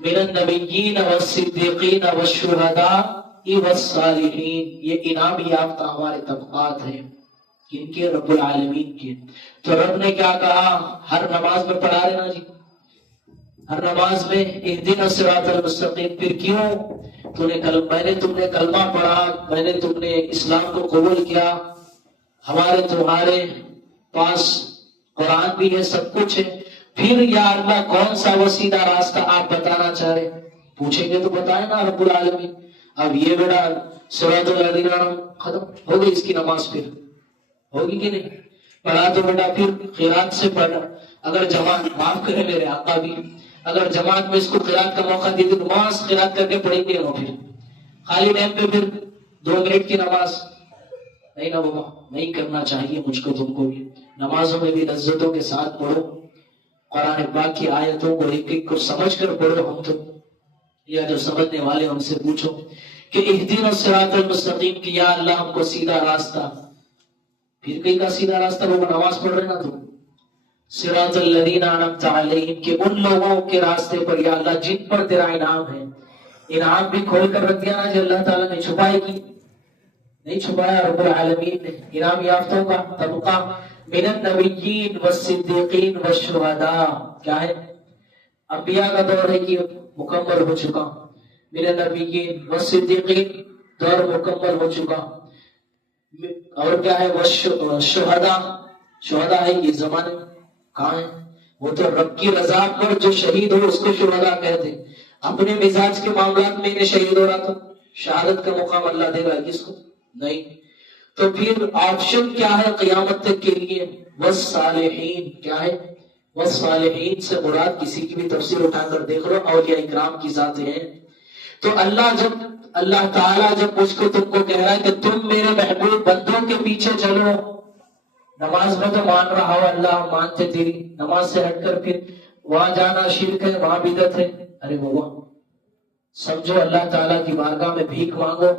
من النبیین والصدیقین والشہداء والصالحین، یہ انعام یافتہ ہمارے طبقات ہیں. کن کے؟ رب العالمین کے. تو رب نے کیا کہا؟ ہر نماز میں پڑھا رہے نا جی، ہر نماز میں اهدنا الصراط المستقیم. پھر کیوں؟ میں نے تم نے کلمہ پڑھا، میں نے تم نے اسلام کو قبول کیا، ہمارے تمہارے پاس قرآن بھی ہے، سب کچھ ہے. پھر یا اللہ کون سا وہ سیدھا راستہ آپ بتانا چاہ رہے؟ پوچھیں گے تو بتائیں نا رب العالمین. اب یہ بیٹا صراط الذین ختم ہو گئی، اس کی نماز پھر ہوگی کہ نہیں؟ پڑھا تو بیٹا پھر قرات سے پڑھا. اگر جماعت، معاف کرے میرے آقا بھی، اگر جماعت میں اس کو قرات کا موقع دے تو نماز قرات کر کے پڑھیں گے. پھر خالی ٹائم پہ پھر 2 منٹ کی نماز نہیں نا بابا، نہیں کرنا چاہیے مجھ کو تم کو بھی. نمازوں میں بھی لذتوں کے ساتھ پڑھو، قرآن پاک کی آیتوں کو ایک ایک کو سمجھ کر پڑھو. ہم تو یا جو سمجھنے والے ان سے پوچھو کہ اهدنا الصراط المستقیم کی یا اللہ ہم کو سیدھا راستہ. پھر کہیں کا سیدھا راستہ؟ وہ نماز پڑھ رہے نا تو صراط الذین انعمت علیہم، کہ ان لوگوں کے راستے پر یا اللہ جن پر تیرا انعام ہے. انعام بھی کھول کر رکھ دیا نا جی، اللہ تعالیٰ نے چھپائے کی نہیں چھپایا. رب العالمین نے انعام یافتوں کا طبقہ من النبیین والصدیقین والشہداء، کیا ہے؟ انبیاء کا دور ہے کہ مکمل ہو چکا. من النبیین والصدیقین دور مکمل ہو چکا. اور کیا ہے؟ والشہداء، شہداء ہے یہ زمانے کہاں ہے؟ وہ تو رب کی رضا پر جو شہید ہو اس کو شہداء کہتے. اپنے مزاج کے معاملات میں انہیں شہید ہو رہا تو شہادت کا مقام اللہ دے گا کس کو؟ نہیں. تو پھر آپشن کیا ہے قیامت تک کے لیے؟ والصالحین، کیا ہے؟ والصالحین سے مراد کسی کی بھی تفسیر اٹھا کر دیکھ لو، اولیاء اکرام کی ذاتیں ہیں. تو اللہ تعالیٰ جب مجھ کو تم کو کہہ رہا ہے کہ تم میرے محبوب بندوں کے پیچھے چلو، نماز میں تو مان رہا ہو اللہ مانتے تیری، نماز سے ہٹ کر پھر وہاں جانا شرک ہے، وہاں بدعت ہے. ارے بابا سمجھو اللہ تعالیٰ کی بارگاہ میں بھیک مانگو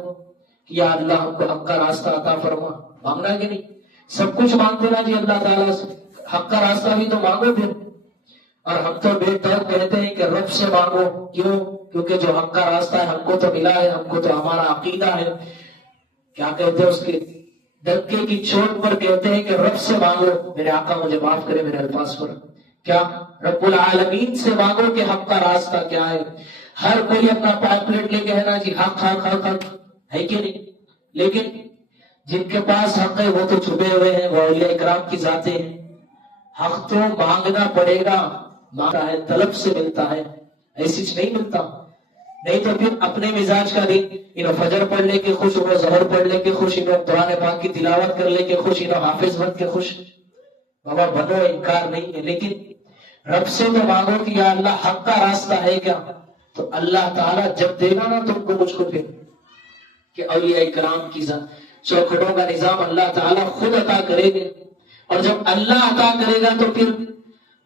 کہ یا اللہ ہم کو حق کا راستہ عطا فرما. مانگنا کہ نہیں؟ سب کچھ مانگتے نا جی اللہ تعالیٰ سے، حق کا راستہ بھی تو مانگو پھر. اور ہم تو بے دور کہتے ہیں کہ رب سے مانگو. کیوں؟ کیونکہ جو حق کا راستہ ہے ہم کو تو ملا ہے، ہم کو تو ہمارا عقیدہ ہے. کیا کہتے ہیں اس کے دھکے کی چوٹ پر کہتے ہیں کہ رب سے مانگو، میرے آقا مجھے معاف کرے میرے الفاظ پر، کیا رب العالمین سے مانگو کہ حق کا راستہ کیا ہے۔ ہر کوئی اپنا پیمفلیٹ لے کے ہے نا جی، حق حق حق حق ہے کہ نہیں، لیکن جن کے پاس حق ہے وہ تو چھپے ہوئے ہیں، وہ اولیاء اکرام کی ذاتیں ہیں۔ حق تو مانگنا پڑے گا، مانگتا ہے طلب سے ملتا ہے، ایسی چیز نہیں ملتا۔ نہیں تو پھر اپنے مزاج کا دن، انہوں فجر پڑھ لے کے خوش، انہوں ظہر پڑھ لے کے خوش، انہوں قرآن پاک کی تلاوت کر لے کے خوش، انہوں حافظ بن کے خوش۔ بابا بنو، انکار نہیں ہے، لیکن رب سے تو مانگو کہ یا اللہ حق کا راستہ ہے کیا، تو اللہ تعالیٰ جب دے گا نا تم کو مجھ کو، پھر کہ اولیاء اکرام کی چوکھٹوں کا نظام اللہ تعالیٰ خود عطا کرے گے، اور جب اللہ عطا کرے گا تو پھر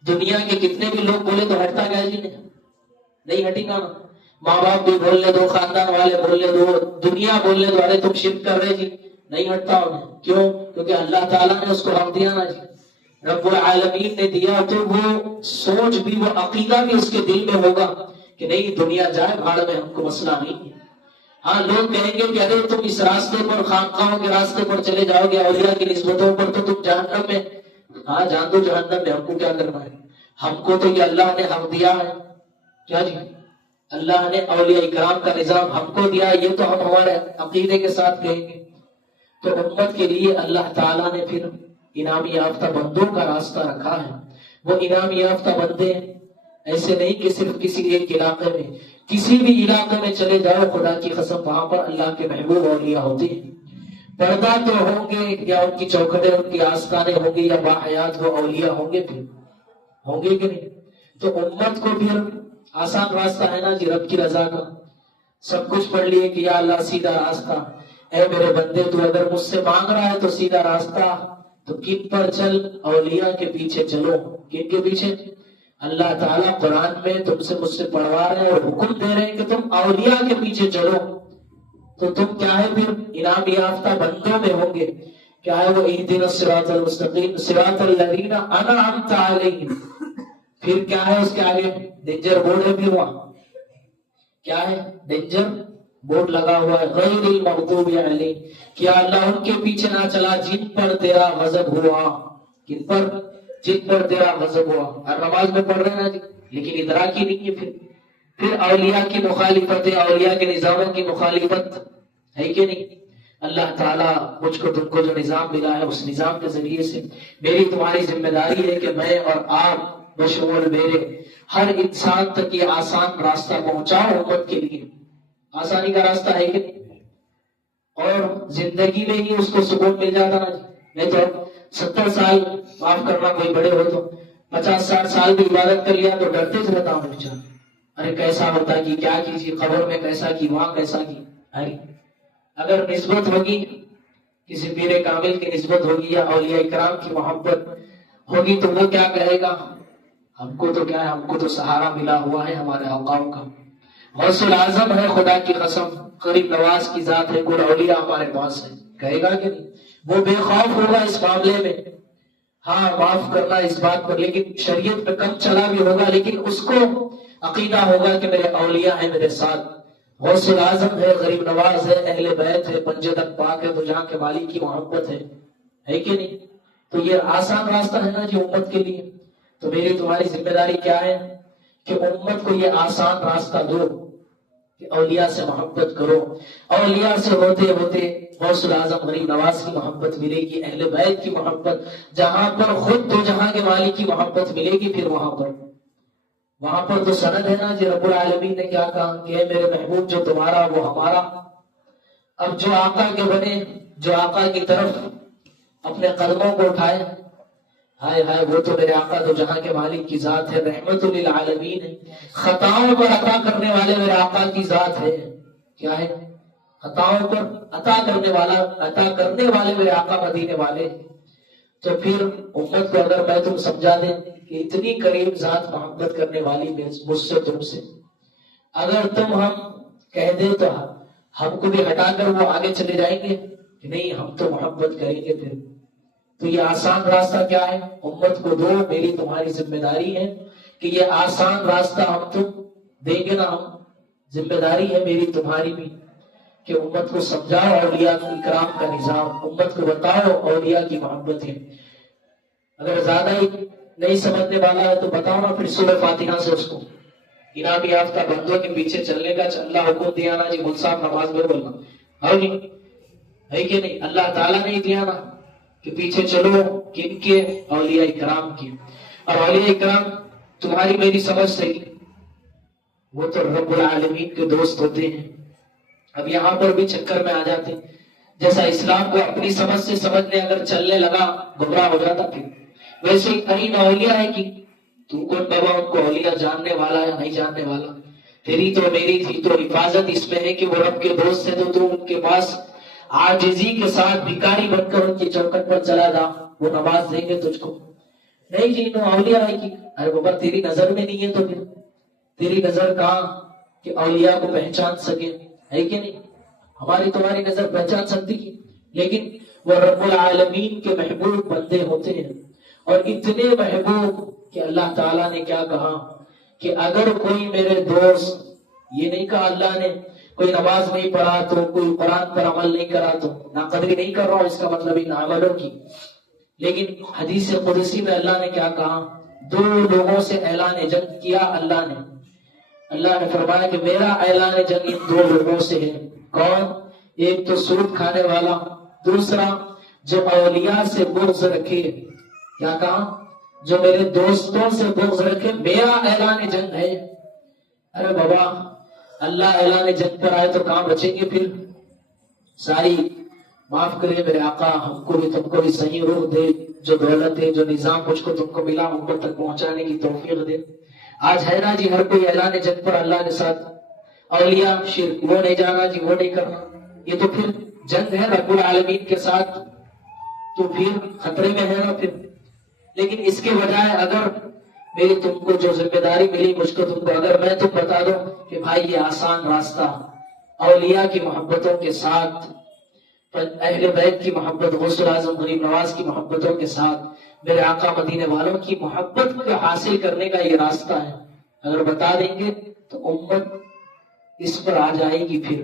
دنیا کے کتنے بھی لوگ بولے تو ہٹتا گیا جی نہیں ہٹے گا۔ ماں باپ بھی بول لے دو، خاندان والے بول لے دو، دنیا بول لے دو، ارے تم شرک کر رہے جی، نہیں ہٹتا انہیں، کیوں؟ کیونکہ اللہ تعالیٰ نے اس کو حق دیا نا جی، رب العالمین نے دیا، تو وہ سوچ بھی، وہ عقیدہ بھی اس کے دل میں ہوگا کہ نہیں دنیا جائے بھاڑ میں، ہم کو مسئلہ نہیں ہے۔ ہاں لوگ کہیں گے کہ ارے تم اس راستے پر، خانقاہوں کے راستے پر چلے جاؤ گے، اولیاء کی نسبتوں پر، تو تم جہنم میں، ہاں جان دو جہنم میں، ہم کو کیا کرنا ہے، ہم کو تو یہ اللہ نے حق دیا ہے، کیا جی اللہ نے اولیاء اکرام کا نظام ہم کو دیا، یہ تو ہم ہمارے عقیدے کے ساتھ کہیں گے۔ تو امت کے لیے اللہ تعالیٰ نے پھر انعام یافتہ بندوں کا راستہ رکھا ہے۔ وہ انعام یافتہ بندے ایسے نہیں کہ صرف کسی ایک علاقے میں، کسی بھی علاقے میں چلے جاؤ، خدا کی قسم وہاں پر اللہ کے محبوب اولیاء ہوتے ہیں۔ پردہ تو ہوں گے، یا ان کی چوکھٹیں، ان کی آستانے ہوں گی، یا باحیات وہ اولیاء ہوں گے، پھر ہوں گے کہ نہیں؟ تو امت کو پھر آسان راستہ ہے نا جی رب کی رضا کا، سب کچھ پڑھ لیے کہ یا اللہ سیدھا راستہ، اے میرے بندے تو اگر مجھ سے مانگ رہا ہے تو سیدھا راستہ، تو کن پر چل؟ اولیاء کے پیچھے چلو۔ کن کے پیچھے؟ اللہ تعالیٰ قرآن میں تم سے مجھ سے پڑھوا رہے ہیں اور حکم دے رہے ہیں کہ تم اولیاء کے پیچھے چلو، تو تم کیا ہے پھر انعام یافتہ بندوں میں ہوں گے۔ کیا ہے وہ اہدنا الصراط المستقیم صراط الذین انعمت علیہم، پھر کیا ہے اس کے آگے ڈینجر بورڈ ہے، پھر وہاں کیا ہے ڈینجر بورڈ لگا ہوا ہے، غیر المغضوب علیہم، کیا اللہ ان کے پیچھے نہ چلا جن پر تیرا غضب ہوا۔ کن پر؟ جن پر تیرا غضب ہوا۔ اور نماز میں پڑھ رہے ہیں نا جی، لیکن ادراکی نہیں ہے۔ پھر اولیاء کی مخالفت ہے، اولیاء کے نظاموں کی مخالفت ہے کہ نہیں؟ اللہ تعالیٰ مجھ کو تم کو جو نظام ملا ہے، اس نظام کے ذریعے سے میری تمہاری ذمہ داری ہے کہ میں اور آپ بشمول میرے ہر انسان تک یہ آسان راستہ پہنچاؤ امت کے لیے۔ آسانی کا راستہ ہے کہ نہیں؟ اور زندگی میں ہی اس کو سکون مل جاتا نا جی، نہیں تو 70 سال معاف کرنا، کوئی بڑے ہو تو 50-60 سال بھی عبادت کر لیا تو ڈرتے سے رہتا ہوں بیچارہ، ارے کیسا ہوتا کہ کیا کیجیے، قبر میں کیسا کی، وہاں کیسا کی۔ ارے اگر نسبت ہوگی کسی پیر کامل کی نسبت ہوگی، یا اولیاء اکرام کی محبت ہوگی، تو وہ کیا کہے گا؟ ہم کو تو کیا ہے، ہم کو تو سہارا ملا ہوا ہے ہمارے آقاؤں کا، غوث العظم ہے، خدا کی قسم قریب نواز کی ذات ہے، کوئی اولیاء ہمارے پاس ہے، کہے گا کہ نہیں؟ وہ بے خوف ہوگا اس معاملے میں، ہاں معاف کرنا اس بات پر، لیکن شریعت پہ کم چلا بھی ہوگا، لیکن اس کو عقیدہ ہوگا کہ میرے اولیاء ہیں میرے ساتھ، غوث العظم ہے، غریب نواز ہے، اہل بیت ہے، پنجے تک پاک ہے، تو جہاں کے مالک کی محبت ہے کہ نہیں؟ تو یہ آسان راستہ ہے نا جی امت کے لیے۔ تو میری تمہاری ذمہ داری کیا ہے کہ امت کو یہ آسان راستہ دو کہ اولیاء سے محبت کرو، اولیاء سے ہوتے ہوتے غوث العظم غریب نواز کی محبت ملے گی، اہل بیت کی محبت، جہاں پر خود دو جہاں کے مالک کی محبت ملے گی، پھر وہاں پر تو سند ہے نا جی، رب العالمین نے کیا کہا کہ اے میرے محبوب جو تمہارا وہ ہمارا۔ اب جو آقا کے بنے، جو آقا کی طرف اپنے قدموں کو اٹھائے، ہائے ہائے وہ تو میرے آقا تو جہاں کے مالک کی ذات ہے، رحمت للعالمین ہے، خطاؤں پر عطا کرنے والے میرے آقا کی ذات ہے۔ کیا ہے؟ خطاؤں پر عطا کرنے والے میرے آقا مدینے والے۔ تو پھر امت کو اگر میں تم سمجھا دیں کہ اتنی قریب ذات محبت کرنے والی مجھ سے تم سے، اگر تم ہم کہہ دیں تو ہم کو بھی ہٹا کر وہ آگے چلے جائیں گے کہ نہیں، ہم تو محبت کریں گے پھر۔ تو یہ آسان راستہ کیا ہے؟ امت کو دو، میری تمہاری ذمہ داری ہے کہ یہ آسان راستہ ہم تم دیں گے نا، ہم ذمہ داری ہے میری تمہاری بھی کہ امت کو سمجھاؤ اولیاء کرام کا نظام، امت کو بتاؤ اولیاء کی محبت ہے۔ اگر زیادہ ہی نہیں سمجھنے والا ہے تو بتاؤ نا پھر سورہ فاتحہ سے اس کو۔ انعام یافتہ بندوں کے پیچھے چلنے کا اللہ حکم دیا نا جی، مل صاحب نماز میں بولنا ہے کہ نہیں؟ اللہ تعالیٰ نے دیا نا کہ پیچھے چلو کن کے؟ اولیاء کرام کی۔ اور اولیاء کرام تمہاری میری سمجھ سے وہ تو رب العالمین کے دوست ہوتے ہیں۔ اب یہاں پر بھی چکر میں آ جاتے ہیں، جیسا اسلام کو اپنی سمجھ سے سمجھنے اگر چلنے لگا گمراہ ہو جاتا، پھر ویسے ہی قرین اولیاء ہے کہ تو کون بابا ان کو اولیاء جاننے والا ہے نہیں جاننے والا؟ تیری تو میری تھی تو حفاظت اس میں ہے کہ وہ رب کے دوست ہے تو ان کے پاس عاجزی کے ساتھ بھکاری بن کر ان کی چوکٹ پر چلا جا، وہ نماز دیں گے تجھ کو۔ نہیں جی نو اولیاء ہے کہ ارے بابا تیری نظر میں نہیں ہے تو پھر تیری نظر کہاں کہ اولیاء کو پہچان سکے؟ ہے کہ نہیں؟ ہماری تمہاری نظر پہچان سکتی کی؟ لیکن وہ رب العالمین کے محبوب بندے ہوتے ہیں، اور اتنے محبوب کہ اللہ تعالیٰ نے کیا کہا کہ اگر کوئی میرے دوست، یہ نہیں کہا اللہ نے کوئی نماز نہیں پڑھا تو، کوئی قرآن پر عمل نہیں کرا تو ناقدری نہیں کر رہا ہوں، اس کا مطلب ان عملوں کی، لیکن حدیث قدسی میں اللہ نے کیا کہا؟ دو لوگوں سے اعلان جنگ کیا اللہ نے فرمایا کہ میرا اعلان جنگ ان دو لوگوں سے ہے۔ کون؟ ایک تو سود کھانے والا، دوسرا جو اولیاء سے بغض رکھے۔ کیا کہا؟ جو میرے دوستوں سے بغض رکھے، میرا اعلان جنگ ہے۔ ارے بابا اللہ اعلان جنگ پر آئے تو کہاں بچیں گے پھر؟ ساری معاف کرے میرے آقا، ہم کو بھی تم کو بھی صحیح روح دے، جو دولت ہے جو نظام مجھ کو تم کو ملا ان کو تک پہنچانے کی توفیق دے۔ آج ہے نا جی ہر کوئی اعلان جنگ پر اللہ کے ساتھ، اولیاء شرک وہ نہیں جانا جی، وہ نہیں کرنا، یہ تو پھر جنگ ہے رب العالمین کے ساتھ، تو پھر خطرے میں ہے نا پھر۔ لیکن اس کے بجائے اگر میری تم کو جو ذمہ داری ملی مجھ کو تم کو، اگر میں تم بتا دوں کہ بھائی یہ آسان راستہ اولیاء کی محبتوں کے ساتھ، اہل بیت کی محبت، غوث اعظم غریب نواز کی محبتوں کے ساتھ، میرے آقا مدینے والوں کی محبت کو حاصل کرنے کا یہ راستہ ہے، اگر بتا دیں گے تو امت اس پر آ جائے گی۔ پھر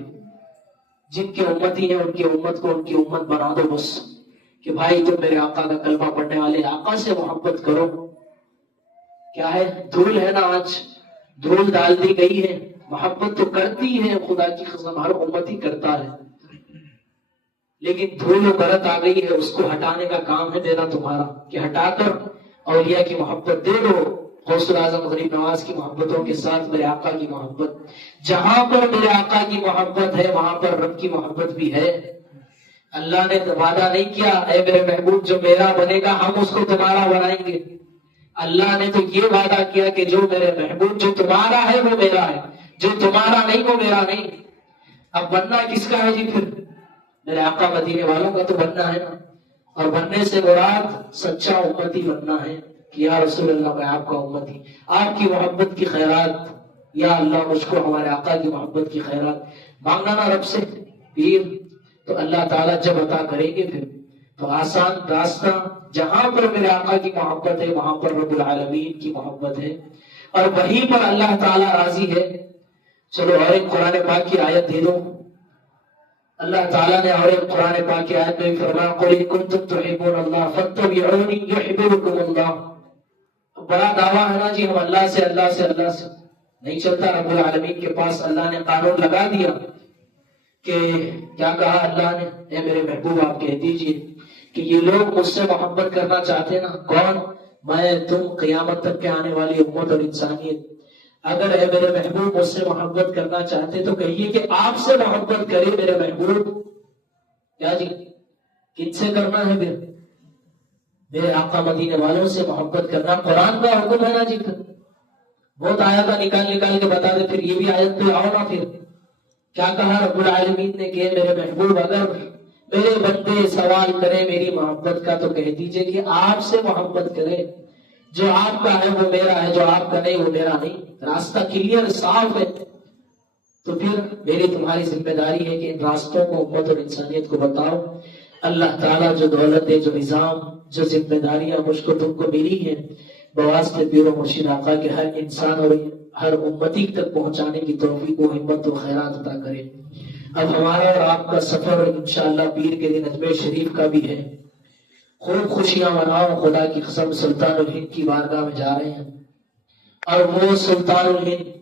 جن کے امتی ہیں ان کی امت کو ان کی امت بنا دو بس، کہ بھائی تم میرے آقا کا کلمہ پڑھنے والے آقا سے محبت کرو۔ کیا ہے؟ دھول ہے نا، آج دھول ڈال دی گئی ہے، محبت تو کرتی ہے خدا کی قسم ہر امتی کرتا ہے، لیکن دھول و برت آ گئی ہے، اس کو ہٹانے کا کام ہے میرا تمہارا، کہ ہٹا کر اولیاء کی محبت دے دو، غوث اعظم غریب نواز کی محبتوں کے ساتھ میرے آقا کی محبت۔ جہاں پر میرے آقا کی محبت ہے وہاں پر رب کی محبت بھی ہے۔ اللہ نے وعدہ نہیں کیا اے میرے محبوب جو میرا بنے گا ہم اس کو تمہارا بنائیں گے، اللہ نے تو یہ وعدہ کیا کہ جو میرے محبوب جو تمہارا ہے وہ میرا ہے، جو تمہارا نہیں وہ میرا نہیں۔ اب بننا کس کا ہے جی پھر؟ میرے آقا مدینے والوں کا تو بننا ہے نا، اور بننے سے مراد سچا امتی بننا ہے کہ یا رسول اللہ میں آپ کا امتی، آپ کی محبت کی خیرات، یا اللہ مجھ کو ہمارے آقا کی محبت کی خیرات مانگنا نا رب سے، پیر تو اللہ تعالیٰ جب عطا کریں گے پھر تو آسان راستہ، جہاں پر میرے آقا کی محبت ہے وہاں پر رب العالمین کی محبت ہے، اور وہیں پر اللہ تعالیٰ راضی ہے۔ چلو اور ایک قرآن پاک کی آیت دے دو، اللہ تعالیٰ نے اور ایک قرآن پاک کی آیت میں فرمایا قُلْ إِن كُنتُمْ تُحِبُّونَ اللَّهَ فَاتَّبِعُونِي يُحْبِبْكُمُ اللَّهُ۔ بڑا دعویٰ ہے نا جی ہم اللہ سے نہیں چلتا، رب العالمین کے پاس اللہ نے قانون لگا دیا کہ کیا کہا اللہ نے؟ اے میرے محبوب آپ کہہ دیجئے کہ یہ لوگ مجھ سے محبت کرنا چاہتے ہیں نا، کون؟ میں، تم، قیامت تک کے آنے والی امت اور انسانیت۔ اگر اے میرے محبوب مجھ سے محبت کرنا چاہتے تو کہیے کہ آپ سے محبت کرے میرے محبوب۔ کیا جی کن سے کرنا ہے پھر؟ میرے آقا مدینے والوں سے محبت کرنا قرآن کا حکم ہے نا جی۔ پھر بہت آیتیں نکال کے بتا دے، پھر یہ بھی آیت پہ آؤ نا۔ پھر کیا کہا رب العالمین نے کہ میرے محبوب اگر میرے بندے سوال کرے میری محبت کا تو کہہ دیجئے کہ آپ سے محبت کرے، جو آپ کا ہے وہ میرا ہے، جو آپ کا نہیں وہ میرا نہیں۔ راستہ کلیئر صاف ہے، تو پھر میری تمہاری ذمہ داری ہے کہ ان راستوں کو امت اور انسانیت کو بتاؤ۔ اللہ تعالیٰ جو دولت ہے، جو نظام، جو ذمہ داریاں مجھ کو تم کو ملی ہیں بواسطے پیر و مرشد آقا کے ہر انسان اور ہر امتی تک پہنچانے کی توفیق و ہمت و خیرات عطا کرے۔ اب ہمارا اور آپ کا سفر انشاءاللہ پیر کے دن اجمیر شریف کا بھی ہے. خوب خوشیاں مناؤ. خدا کی قسم سلطان الہند کی بارگاہ میں جا رہے ہیں اور وہ سلطان الہند